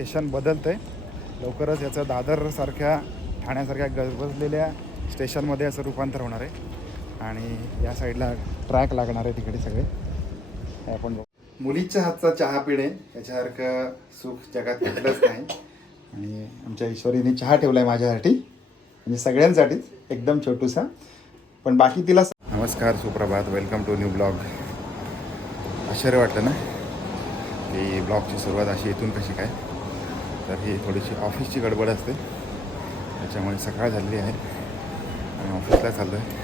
Station बदलतं आहे लवकरच याचं दादरसारख्या ठाण्यासारख्या गजबजलेल्या स्टेशनमध्ये असं रूपांतर होणार आहे. आणि या साईडला ट्रॅक लागणार आहे तिकडे सगळे. हे आपण बघू. मुलीच्या हातचा चहा पिणे याच्यासारखं सुख जगात कुठलंच नाही. आणि आमच्या ईश्वरीने चहा ठेवला आहे माझ्यासाठी. म्हणजे सगळ्यांसाठीच एकदम छोटूसा. पण बाकी तिला नमस्कार सुप्रभात. वेलकम टू न्यू ब्लॉग आश्चर्य वाटलं ना? की ब्लॉगची सुरुवात अशी इथून कशी काय? तर ही थोडीशी ऑफिसची गडबड असते. त्याच्यामुळे सकाळ झालेली आहे. आणि ऑफिसला चाललो आहे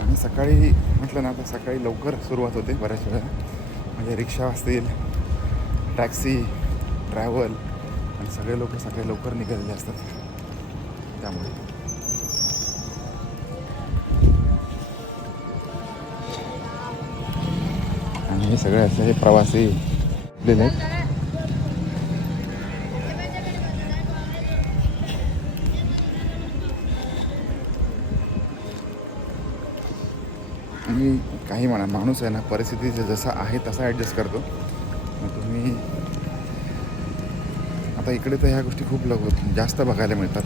आणि सकाळी म्हटलं ना तर सकाळी लवकर सुरुवात होते बऱ्याच वेळा. म्हणजे रिक्षा असतील टॅक्सी ट्रॅव्हल आणि सगळे लोक सकाळी लवकर निघालेले असतात. त्यामुळे. आणि हे सगळे असे हे प्रवासी आपलेले आहेत आणि काही म्हणा माणूस आहे ना परिस्थिती जसा आहे तसा ॲडजस्ट करतो. मग तुम्ही आता इकडे तर ह्या गोष्टी खूप लग जास्त बघायला मिळतात.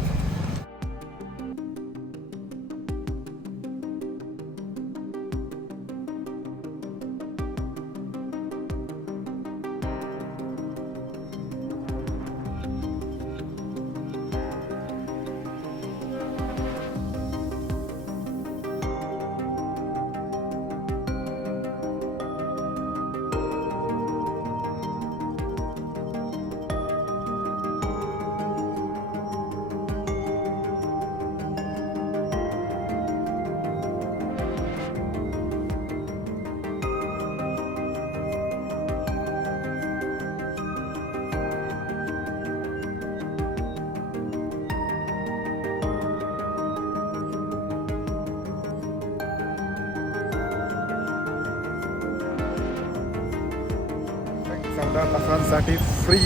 चौदा तासांसाठी free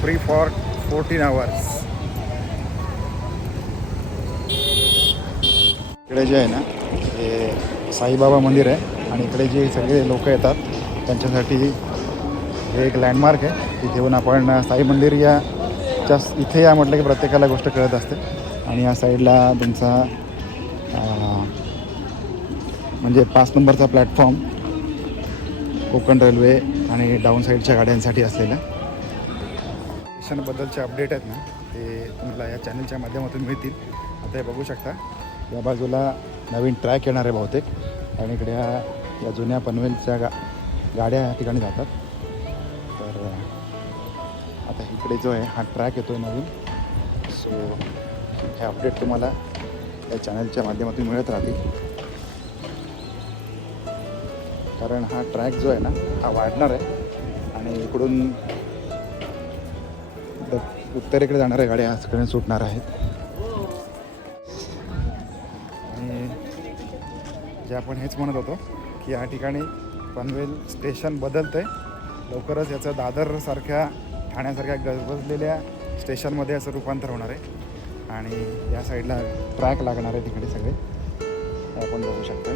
free for fourteen hours इकडे जे आहे ना हे साईबाबा मंदिर आहे आणि इकडे जे सगळे लोक येतात त्यांच्यासाठी हे एक लँडमार्क आहे तिथे येऊन आपण साई मंदिर या च्या इथे या म्हटलं की प्रत्येकाला गोष्ट कळत असते. आणि या साईडला तुमचा म्हणजे पाच नंबरचा प्लॅटफॉर्म कोकण रेल्वे आणि डाऊन साईडच्या गाड्यांसाठी असलेल्या. स्टेशनबद्दलचे अपडेट आहेत ना ते तुम्हाला या चॅनलच्या माध्यमातून मिळतील. आता हे बघू शकता या बाजूला नवीन ट्रॅक येणार आहे बहुतेक. आणि इकडे या जुन्या पनवेलच्या गा गाड्या या ठिकाणी जातात. तर आता इकडे जो आहे हा ट्रॅक येतो आहे नवीन. सो हे अपडेट तुम्हाला या चॅनलच्या माध्यमातून मिळत राहतील. कारण हा ट्रॅक जो आहे ना हा वाढणार आहे. आणि इकडून द- उत्तरेकडे जाणाऱ्या गाड्या आजकडे सुटणार आहेत. आणि जे आपण हेच म्हणत होतो की या ठिकाणी पनवेल स्टेशन बदलतं आहे लवकरच याचं दादरसारख्या ठाण्यासारख्या गजबजलेल्या स्टेशनमध्ये असं रूपांतर होणार आहे. आणि या साईडला ट्रॅक लागणार आहे तिकडे सगळे. हे आपण बघू शकतो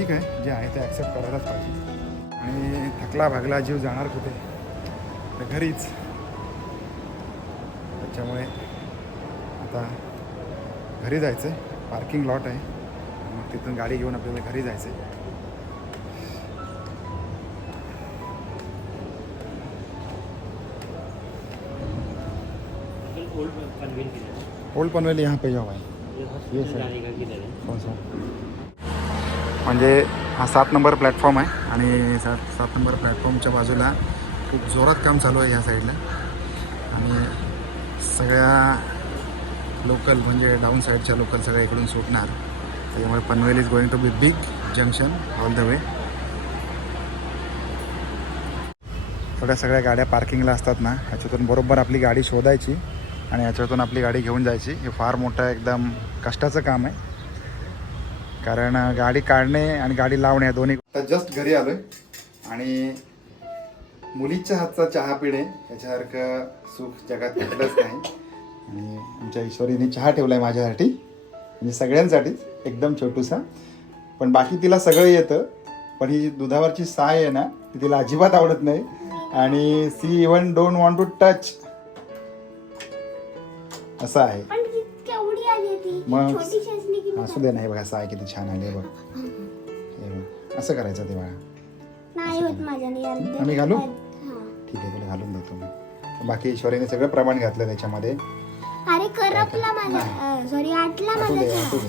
ठीक आहे जे आहे ते ॲक्सेप्ट करायलाच पाहिजे. आणि थकला भागला जीव जाणार कुठे? तर घरीच. त्याच्यामुळे आता घरी जायचं आहे पार्किंग लॉट आहे. मग तिथून गाडी घेऊन आपल्याला घरी जायचं आहे ओल्ड पनवेल यहाँ पे जाओ भाई ये सर. कौन सा? म्हणजे हा सात नंबर प्लॅटफॉर्म आहे आणि सात सात नंबर प्लॅटफॉर्मच्या बाजूला खूप जोरात काम चालू आहे ह्या साईडला. आणि सगळ्या लोकल म्हणजे डाऊन साईडच्या लोकल सगळ्या इकडून सुटणार. त्याच्यामुळे Panvel is going to be big junction all the way थोड्या सगळ्या गाड्या पार्किंगला असतात ना. ह्याच्यातून बरोबर आपली गाडी शोधायची आणि ह्याच्यातून आपली गाडी घेऊन जायची. हे फार मोठं एकदम कष्टाचं काम आहे. कारण गाडी काढणे आणि गाडी लावणे या दोन्ही आता जस्ट घरी आलोय. आणि मुलीच्या हातचा चहा पिणे याच्यासारखं सुख जगात कुठलंच नाही. आणि आमच्या ईश्वरीने चहा ठेवलाय माझ्यासाठी. म्हणजे सगळ्यांसाठीच एकदम छोटूसा. पण बाकी तिला सगळं येतं. पण ही दुधावरची साय आहे ना ती तिला अजिबात आवडत नाही. आणि she even don't want to touch असं आहे. पण ती केवढी आली ती मग- असू दे नाही बघा साय किती छान आली आहे बघ. हे बघ असं करायचं ते बघा नाही होत माझ्याने यार आम्ही घालू? हा. ठीक आहे तुला घालून देतो मी. बाकी ईश्वरीने सगळं प्रमाण घातलं त्याच्यामध्ये. अरे करपला माझा सॉरी आटला असू माझा दे चहा. असू दे.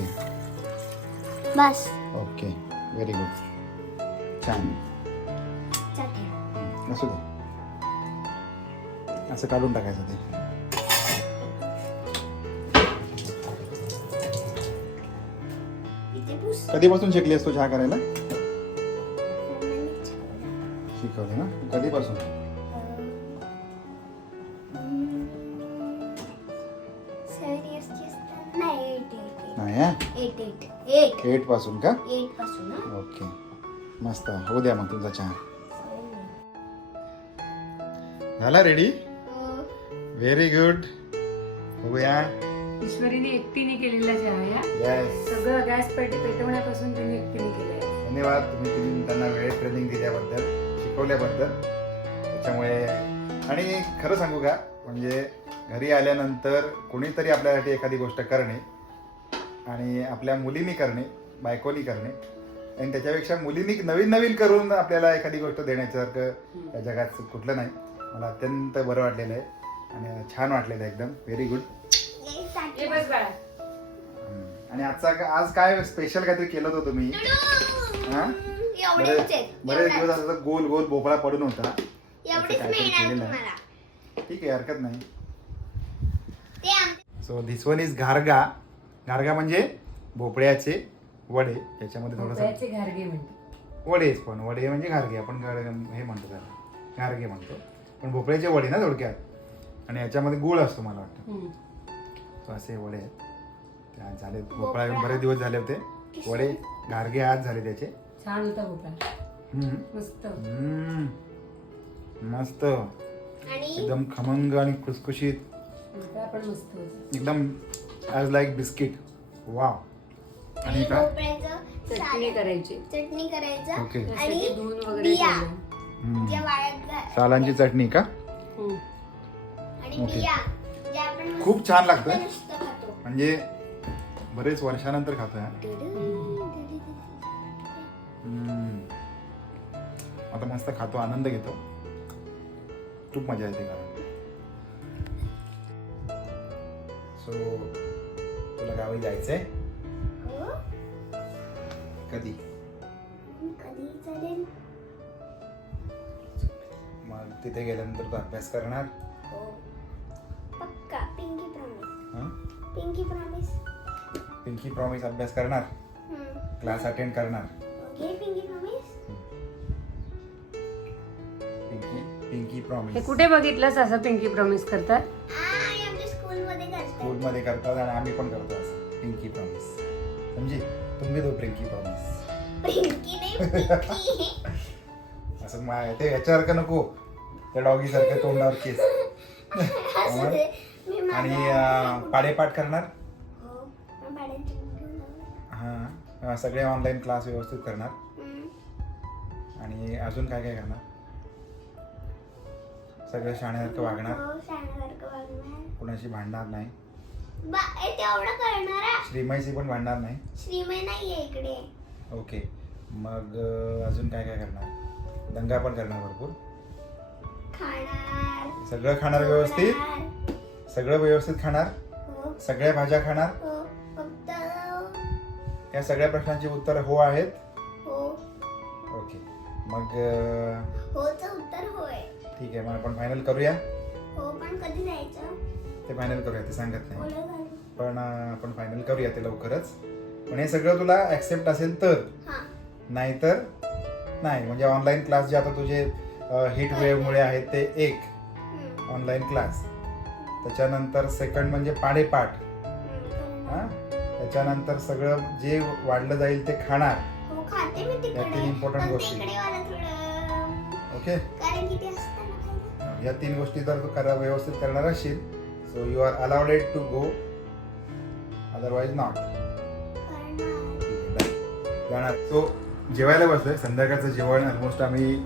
बस. ओके व्हेरी गुड छान. चहा ठेव. असू दे. असं काढून टाकायचं ते. कधीपासून शिकली असतो चहा करायला. शिकवले ना? कधीपासून? नाही एट हा? पासून का? एटपासून हा. ओके मस्त. होऊ द्या मग तुमचा चहा. झाला रेडी हो. व्हेरी गुड बघूया. ईश्वरीने एकटीने केलेला या येस सगळं गॅस पेट पेटवण्यापासून तिने एकटीने केलंय. धन्यवाद तुम्ही तुम्ही त्यांना वेळेत ट्रेनिंग दिल्याबद्दल शिकवल्याबद्दल. त्याच्यामुळे आणि खरं सांगू का म्हणजे घरी आल्यानंतर कोणीतरी आपल्यासाठी एखादी गोष्ट करणे आणि आपल्या मुलीनी करणे बायकोनी करणे आणि त्याच्यापेक्षा मुलींनी नवीन नवीन करून आपल्याला एखादी गोष्ट देण्यासारखं या जगात कुठलं नाही. मला अत्यंत बरं वाटलेलं आहे आणि छान वाटलेलं आहे एकदम. व्हेरी गुड ये साठी. बस बाळा. आणि आजचा आज काय स्पेशल काहीतरी केलं होतं तुम्ही? हा? एवढेच आहेत. बरेच दिवस एवढंच. असं गोल गोल भोपळा पडून होता. एवढेच काहीतरी मिळणार केलेलं आहे. तुम्हाला ठीक आहे हरकत नाही. ते आम- सो धिस वन इज घारगा. घारगा म्हणजे भोपळ्याचे वडे. त्याच्यामध्ये थोडंसं भोपळ्याचे घारगे म्हणते वडेच पण. वडे म्हणजे घारगे. आपण गार- हे म्हणतो त्याला. घारगे म्हणतो. पण भोपळ्याचे वडे ना थोडक्यात. आणि याच्यामध्ये गुळ असतो मला वाटतं. असे वडे आहेत? झाले भोपळा. येऊन बरेच दिवस झाले होते. वडे घारगे आज झाले त्याचे. छान होता भोपळा. हम्म. मस्त. हम्म. मस्त. आणि? एकदम खमंग आणि खुसखुशीत. भोपळा पण मस्त होता. एकदम ॲज लाईक बिस्किट वाव आणि भोपळ्याचं चटणी सालं- करायची. चटणी करायचं ओके. त्यासाठी आणि धुवून वगैरे बिया. ठेवलं. हम्म. ज्या वाळत घा- सालांची चटणी का. आणि ओके. बिया. खूप छान लागतं म्हणजे बरेच वर्षानंतर खातोय हा. आता मस्त खातो आनंद घेतो. खूप मजा येते कारण सो तुला गावी जायचंय? हो? कधी? मग तिथे गेल्यानंतर तू अभ्यास करणार? पिंकी प्रॉमिस पिंकी प्रॉमिस अभ्यास करणार? क्लास अटेंड करणार? पिंकी प्रॉमिस पिंकी पिंकी हे प्रॉमिस कुठे बघितलंस असं पिंकी प्रॉमिस करतात? स्कूलमध्ये करतात. स्कूलमध्ये करतात आणि आम्ही पण करतो असं. पिंकी प्रॉमिस समजी तुम्ही दो पिंकी प्रॉमिस पिंकी नाही पिंकी असं ते ह्याच्यासारखं नको. त्या डॉगी सारखं तोंडावर केस. आणि अं, पाडेपाठ करणार? हो मग भाड्याची घेऊन जाऊ. हां सगळे ऑनलाईन क्लास व्यवस्थित करणार. हम्म. आणि अजून काय काय करणार? सगळं शाण्यासारखं वागणार? हो वागणार. कुणाशी भांडणार नाही? बा ए, तेवढं करणार हा. श्रीमयशी पण भांडणार नाही? श्रीमय नाहीये इकडे. ओके मग अं, अजून काय काय करणार? दंगा पण करणार भरपूर? खाणार. सगळं खाणार व्यवस्थित. सगळं व्यवस्थित खाणार? हो. सगळ्या भाज्या खाणार? हो. फक्त या सगळ्या प्रश्नांची उत्तर हो आहेत? हो. ओके. मग अं, होचं उत्तर होय. ठीक आहे मग आपण फायनल करूया? हो पण कधी जायचं? ते फायनल करूया ते सांगत नाही. घालू पण अं, आपण फायनल करूया ते लवकरच. पण हे सगळं तुला ऍक्सेप्ट असेल तर. हा. नाहीतर नाही. म्हणजे ऑनलाईन क्लास जे आता तुझे हिट वेव्हमुळे आहेत ते एक. हम्म. ऑनलाईन क्लास त्याच्यानंतर सेकंड म्हणजे पाडेपाठ. हा? त्याच्यानंतर सगळं जे वाढलं जाईल ते खाणार. हो खाते मी या तीन पण गोष्टी. ओके या तीन गोष्टी तर तू करा व्यवस्थित करणार असशील. So you are allowed to go otherwise not जाणार. सो जेवायला बसलोय. संध्याकाळचं जेवण ऑलमोस्ट आम्ही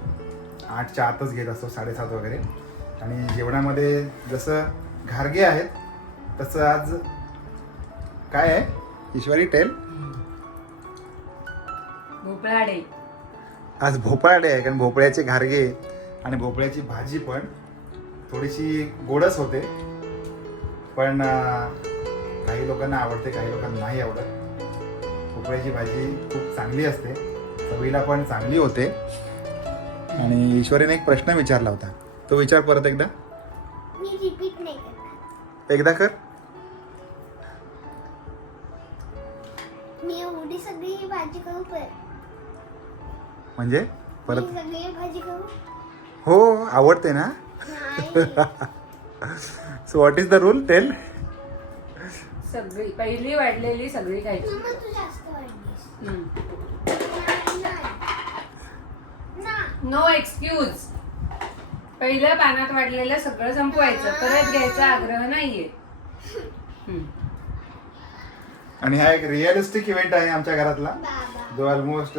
आठच्या आतच घेत असतो साडेसात वगैरे. आणि जेवणामध्ये जसं घारगे आहेत. तसं आज काय आहे? ईश्वरी टेल. भोपळा डे आज भोपळाडे आहे कारण भोपळ्याचे घारगे आणि भोपळ्याची भाजी पण थोडीशी गोडच होते. पण अं, काही लोकांना आवडते काही लोकांना नाही आवडत. भोपळ्याची भाजी खूप चांगली असते. चवीला पण चांगली होते. आणि ईश्वरीने एक प्रश्न विचारला होता. तो विचार परत एकदा. एकदा कर. मी एवढी सगळी भाजी करू परत म्हणजे? परत? मी सगळी भाजी करू हो आवडते ना? So what is the rule tail सगळी पहिली वाढलेली सगळी. नाही. नो एक्सक्यूज पहिल्या पानात वाढलेलं सगळं संपवायचं परत घ्यायचा आग्रह नाहीये. आणि हा एक रिअलिस्टिक इव्हेंट आहे आमच्या घरातला बाबा जो ऑलमोस्ट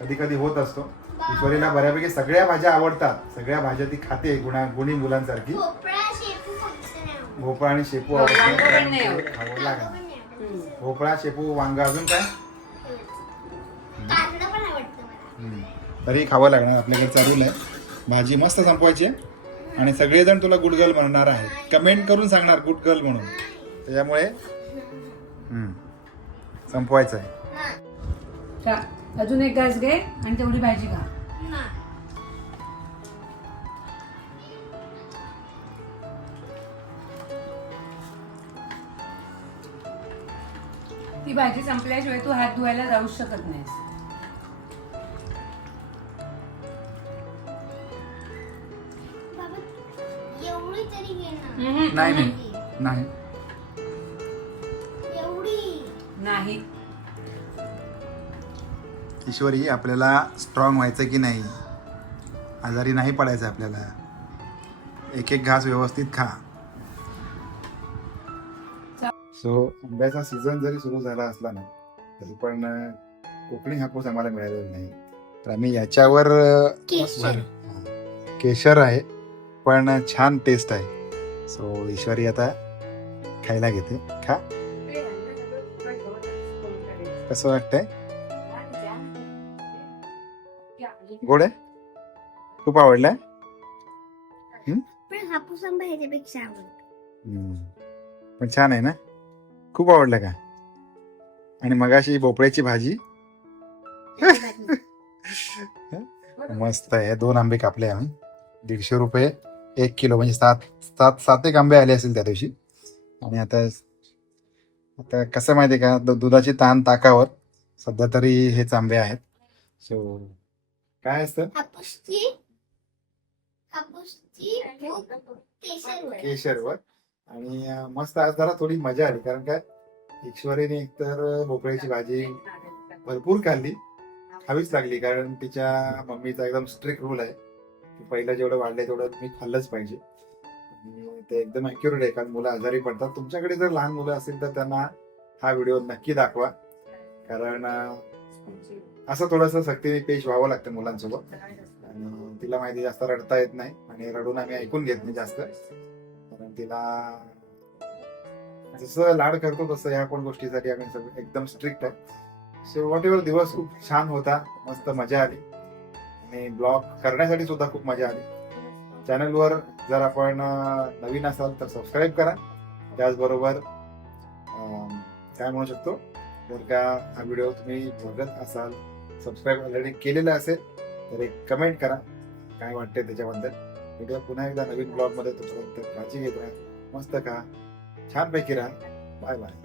कधी कधी होत असतो ईश्वरीला बऱ्यापैकी सगळ्या भाज्या आवडतात सगळ्या भाज्या ती खाते गुणा गुणी मुलांसारखी भोपळा शेपू फक्त नाही आवडत. भोपळा आणि शेपू हो, आवडते. वांगं पण नाही आवडत. खावं कांदा लागेल. पण नाही आवडत. हम्म. भोपळा शेपू वांगा अजून काय कांदा पण आवडतं मला हम्म. तरी खावं लागणार आपल्याकडचा रूल आहे भाजी मस्त संपवायची आहे. आणि सगळेजण तुला गुड गर्ल म्हणणार आहेत कमेंट करून सांगणार गुड गर्ल म्हणून त्याच्यामुळे हम्म. संपवायचं आहे अजून एक घास घे आणि तेवढी भाजी खा ती भाजी संपल्याशिवाय तू हात धुवायला जाऊच शकत नाहीस नाही नाही. नाही. एवढी. नाही. ईश्वरी आपल्याला स्ट्रॉंग व्हायचं की नाही? आजारी नाही पडायचं आपल्याला. एक एक घास व्यवस्थित खा. सो आंब्याचा सीझन जरी सुरू झाला असला ना तरी पण कोकणी हापूस आम्हाला मिळालेला नाही. तर आम्ही याच्यावर केशर. आहे पण छान टेस्ट आहे. सो ईश्वरी आता खायला घेते. खा. कसं वाटतंय? गोड? आहे खूप आवडलाय पण हापूस आंबा ह्याच्यापेक्षा आवडतो. हम्म. पण छान आहे ना? खूप आवडलं का? आणि मगाशी भोपळ्याची भाजी. मस्त आहे. दोन आंबे कापले आम्ही. दीडशे रुपये. एक किलो म्हणजे सात सात सात एक आंबे आले असतील त्या दिवशी. आणि आता आता कसं माहिती का दुधाची ताण ताकावर सध्या तरी हेच आंबे आहेत. सो काय असतं? केशरवर. आणि मस्त आज जरा थोडी मजा आली कारण काय ईश्वरीने एकतर भोपळ्याची भाजी भरपूर खाल्ली. खावीच लागली कारण तिच्या मम्मीचा एकदम स्ट्रिक्ट रूल आहे. पहिलं जेवढं वाढलंय तेवढं तुम्ही खाल्लंच पाहिजे. ते एकदम अॅक्युरेट आहे कारण मुलं आजारी पडतात. तुमच्याकडे जर लहान मुलं असतील तर त्यांना हा व्हिडिओ नक्की दाखवा. कारण असं थोडंसं सक्तीने पेश व्हावं लागतं मुलांसोबत. आणि तिला माहिती जास्त रडता येत नाही आणि रडून आम्ही ऐकून घेत नाही जास्त. कारण तिला जसं लाड करतो तसं ह्या पण गोष्टीसाठी आम्ही सगळं एकदम स्ट्रिक्ट आहे. सो व्हॉट एव्हर दिवस खूप छान होता मस्त मजा आली. आणि ब्लॉग करण्यासाठी सुद्धा खूप मजा आली. चॅनलवर जर आपण नवीन असाल तर सबस्क्राईब करा. त्याचबरोबर काय म्हणू शकतो? जर का हा व्हिडिओ तुम्ही बघत असाल सबस्क्राईब ऑलरेडी केलेलं असेल तर एक कमेंट करा. काय वाटते त्याच्याबद्दल? व्हिडिओ पुन्हा एकदा नवीन ब्लॉगमध्ये मध्ये काळजी घेत राहा. मस्त का छानपैकी राहा. Bye bye